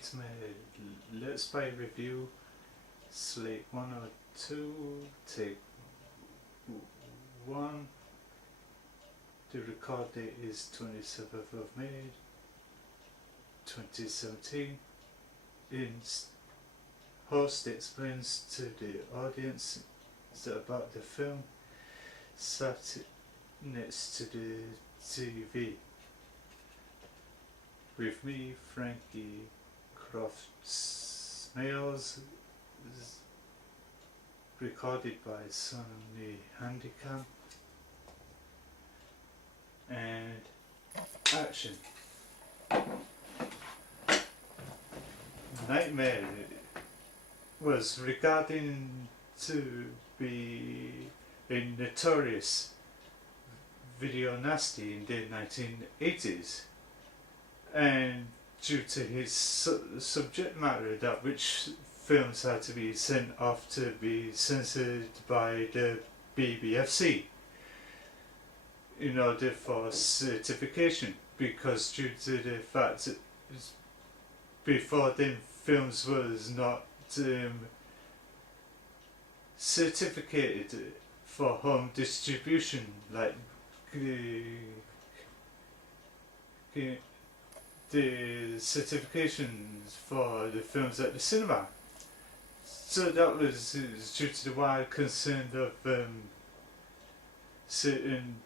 Nightmare Let's Play Review, Slate 102, Take 1. The record date is 27th of May 2017. Host explains to the audience about the film, sat next to the TV. With me, Frankie, croft, smales, recorded by Sony Handycam, and action. Nightmare was regarded to be a notorious video nasty in the 1980s, and due to his subject matter, that which films had to be sent off to be censored by the BBFC in order for certification, because due to the fact that before then films was not certificated for home distribution, like the certifications for the films at the cinema. So that was due to the wide concern of certain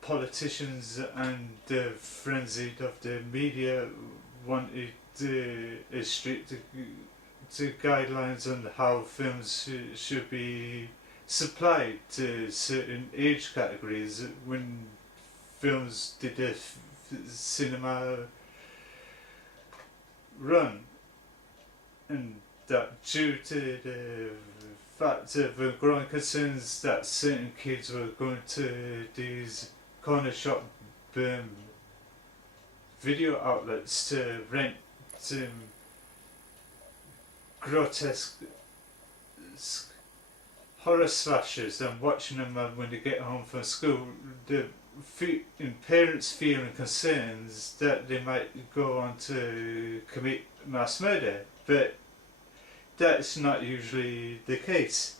politicians and the frenzy of the media wanted strict guidelines on how films should be supplied to certain age categories when films did a cinema run, and that due to the fact of growing concerns that certain kids were going to these corner shop video outlets to rent grotesque horror slashers and watching them when they get home from school, parents feeling concerns that they might go on to commit mass murder, but that's not usually the case.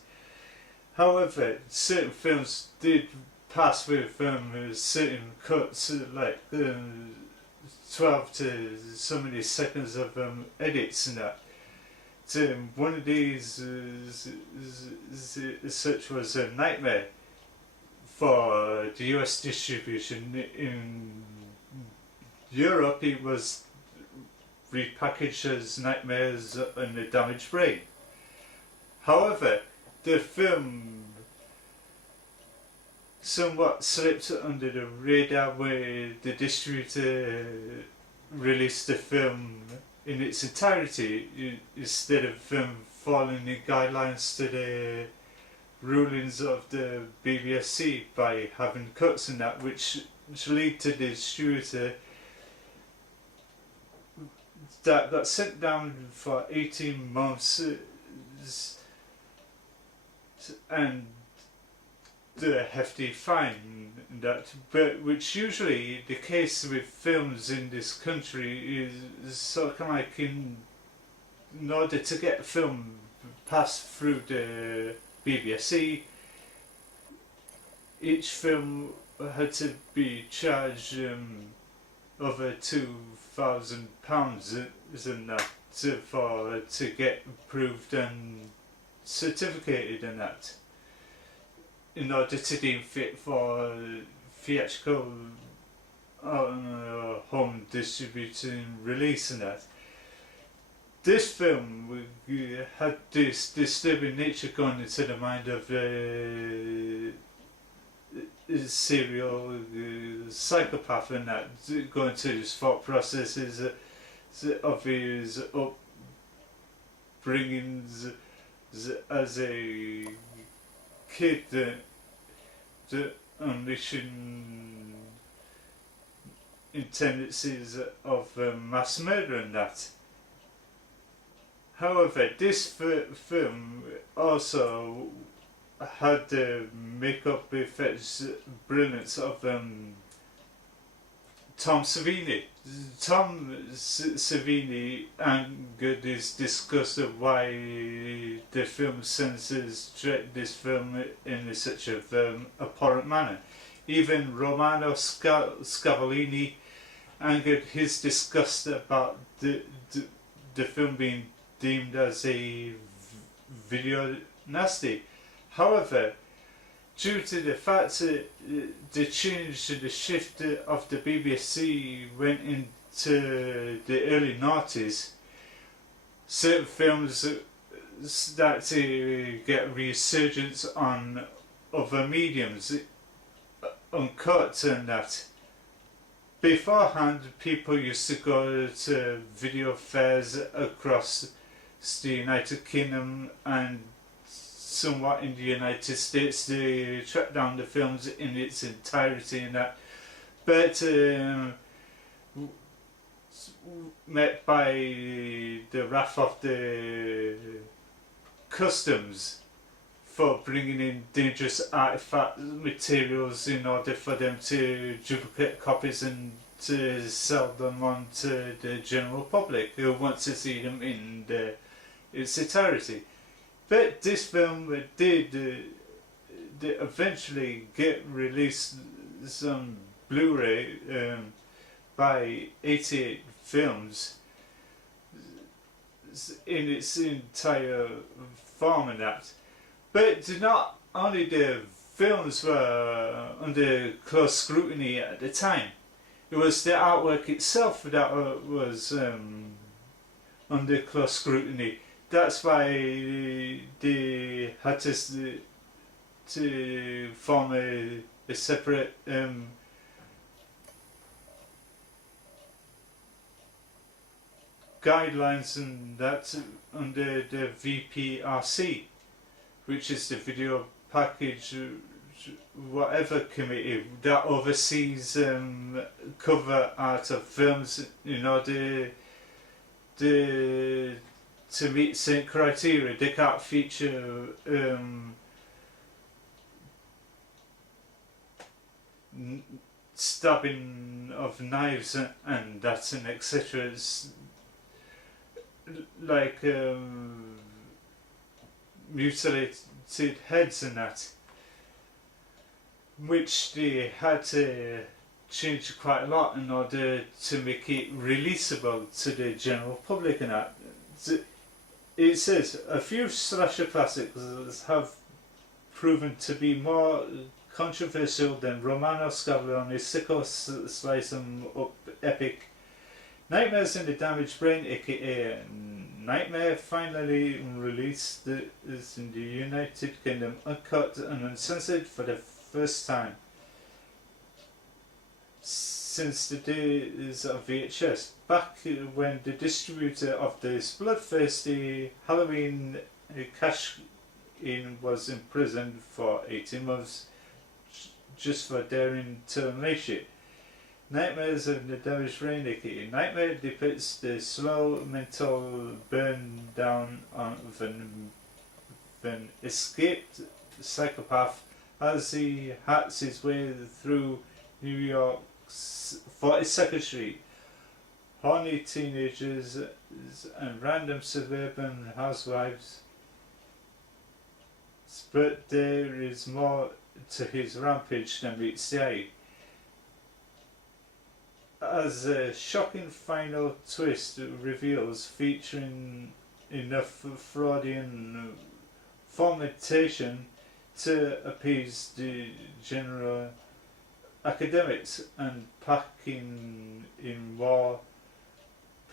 However, certain films did pass with certain cuts, like 12 to so many seconds of edits and that. One of these such was a Nightmare. For the US distribution. In Europe it was repackaged as Nightmares on the Damaged Brain. However, the film somewhat slipped under the radar where the distributor released the film in its entirety instead of following the guidelines to the rulings of the BBFC by having cuts and that, which lead to the distributor that got sent down for 18 months and the hefty fine that, but which usually the case with films in this country is sort of like in order to get a film passed through the BBFC, each film had to be charged over £2,000 and that to get approved and certificated and that, in order to deem fit for theatrical home distributing release and that. This film had this disturbing nature going into the mind of a serial psychopath and that, going to his thought processes of his upbringings as a kid, the unleashing tendencies of mass murder and that. However, this film also had the makeup effects brilliance of Tom Savini. Savini angered his disgust of why the film censors treat this film in such a abhorrent manner. Even Romano Scavolini angered his disgust about the film being deemed as a video nasty. However, due to the fact that the change, the shift of the BBFC went into the early 90s, certain films start to get resurgence on other mediums, uncut and that. Beforehand, people used to go to video fairs across the United Kingdom and somewhat in the United States to track down the films in its entirety and that, but met by the wrath of the customs for bringing in dangerous artifact materials in order for them to duplicate copies and to sell them on to the general public who want to see them in its entirety. But this film did eventually get released on Blu-ray by 88 Films in its entire form and that. But not only the films were under close scrutiny at the time, it was the artwork itself that was under close scrutiny. That's why they had to form a separate guidelines and that under the VPRC, which is the Video Package whatever committee that oversees cover art of films in order to meet certain criteria. They can't feature stabbing of knives and that and etc. It's like mutilated heads and that, which they had to change quite a lot in order to make it releasable to the general public and that. It says a few slasher classics have proven to be more controversial than Romano Scavolini's sicko slice 'em up epic Nightmares in the Damaged Brain, aka Nightmare, finally released is in the United Kingdom, uncut and uncensored for the first time since the days of VHS, back when the distributor of this bloodthirsty Halloween cash-in was imprisoned for 18 months just for daring to unleash it. Nightmares of the Damaged Brain, aka Nightmare, depicts the slow mental burn down of an escaped psychopath as he hacks his way through New York's 42nd Street. Horny teenagers and random suburban housewives. But there is more to his rampage than meets the eye. As a shocking final twist reveals, featuring enough Freudian fomentation to appease the general academics and packing in more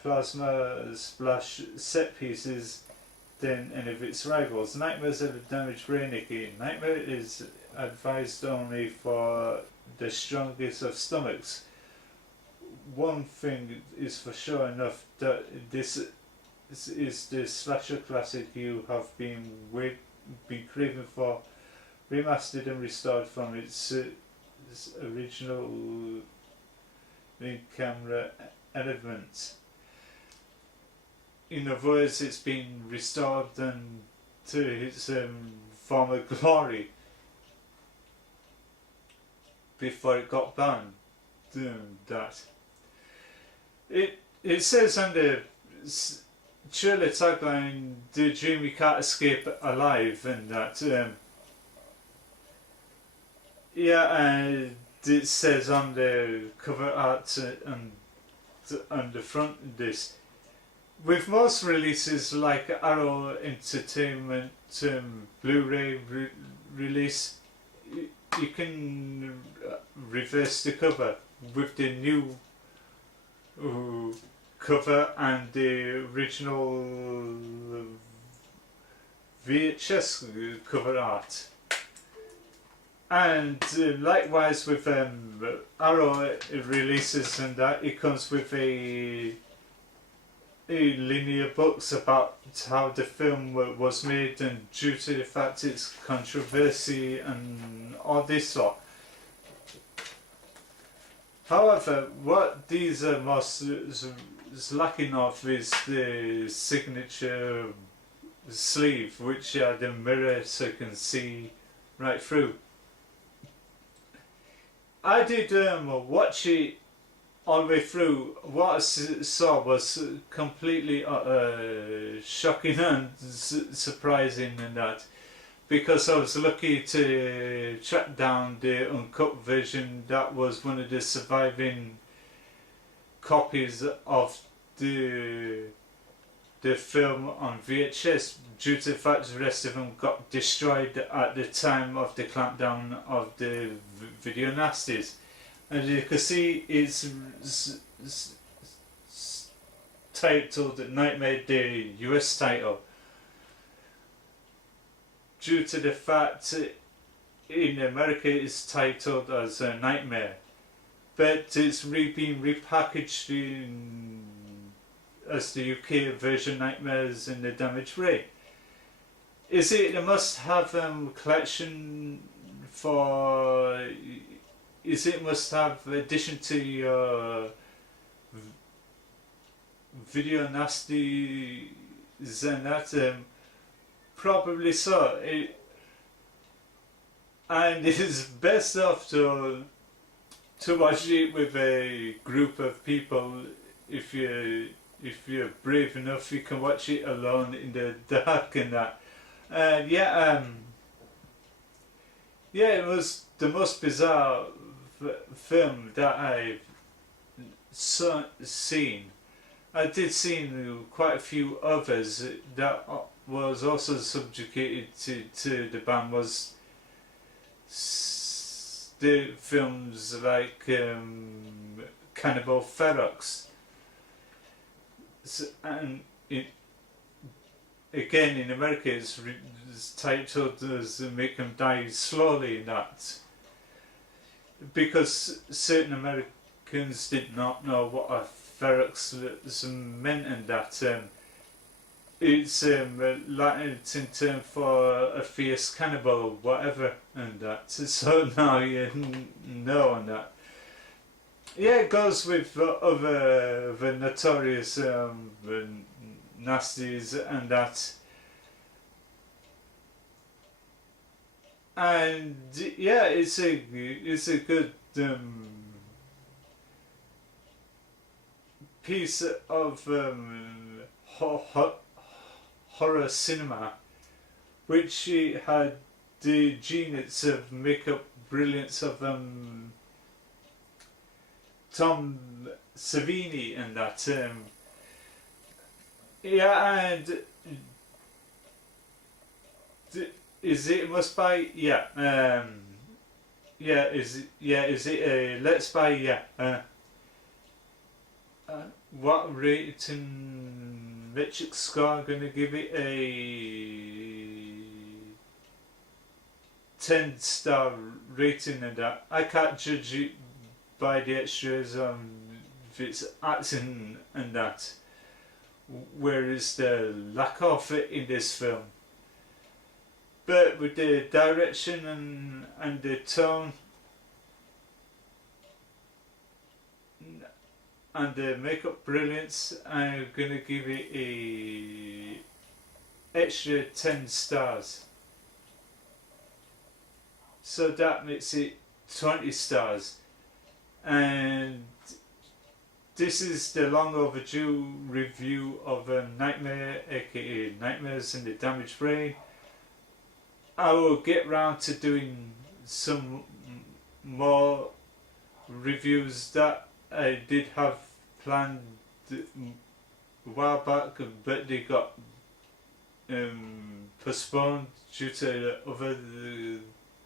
plasma splash set pieces than any of its rivals. Nightmares of the Damaged Brain, aka Nightmare, is advised only for the strongest of stomachs. One thing is for sure enough, that this is the slasher classic you have been craving for, remastered and restored from its original in-camera elements. In other words, it's been restored and to its former glory before it got banned. That. It says on the trailer tagline, "The dream we can't escape alive," and that. And it says on the cover art and on the front of this. With most releases like Arrow Entertainment Blu-ray release, you can reverse the cover with the new cover and the original VHS cover art. And likewise with Arrow releases and that, it comes with a linear books about how the film was made, and due to the fact it's controversy and all this sort. However, what these are most is lacking of is the signature sleeve, which are the mirror so you can see right through. I did watch it all the way through. What I saw was completely shocking and surprising, and that, because I was lucky to track down the uncut version that was one of the surviving copies of the film on VHS, due to the fact the rest of them got destroyed at the time of the clampdown of the video nasties. And you can see it's titled Nightmare, the US title, due to the fact in America it's titled as a Nightmare, but it's been repackaged as the UK version, Nightmares in the Damaged Ray. Is it a must-have collection for? Is it must-have addition to your video nasty and that? Probably so. And it is best off to watch it with a group of people. If you're brave enough, you can watch it alone in the dark and that. It was the most bizarre film that I've seen. I did see quite a few others that was also subjugated to the ban. Was the films like Cannibal Ferox. And again in America it's titled as Make Them Die Slowly, in that, because certain Americans did not know what a ferox meant, and that it's Latin term for a fierce cannibal or whatever, and that, so now you know. And that, it goes with other the notorious nasties and that. And it's a good piece of horror cinema, which had the genius of makeup brilliance of Tom Savini and that. And is it a must buy? Is it a let's buy? What rating metric score? I'm gonna give it a 10-star rating, and that I can't judge it by the extras if it's acting and that, whereas the lack of it in this film. But with the direction and the tone and the makeup brilliance, I'm gonna give it a extra 10 stars. So that makes it 20 stars. And this is the long overdue review of Nightmare, aka Nightmares in the Damaged Brain. I will get round to doing some more reviews that I did have planned a while back, but they got postponed due to other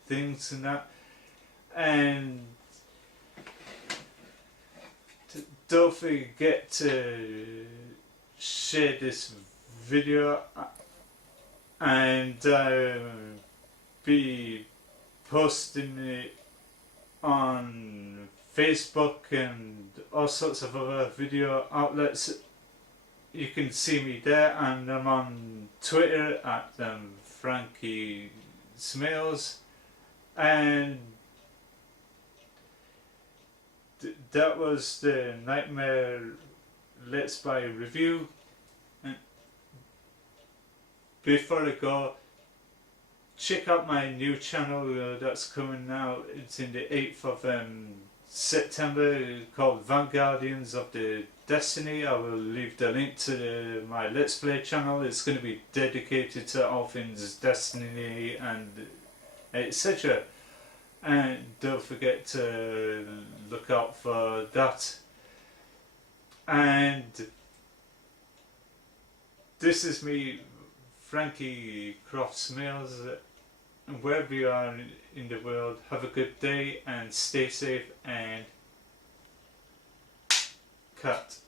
things and that. And don't forget to share this video, and be posting it on Facebook and all sorts of other video outlets. You can see me there, and I'm on Twitter at Frankie Smales, and that was the Nightmare Let's Buy review. And before I go, check out my new channel that's coming out. It's in the 8th of September, called Vanguardians of the Destiny. I will leave the link to my Let's Play channel. It's going to be dedicated to all things Destiny and etc. And don't forget to look out for that. And this is me, Frankie Croft Smales. And wherever you are in the world, have a good day and stay safe, and cut.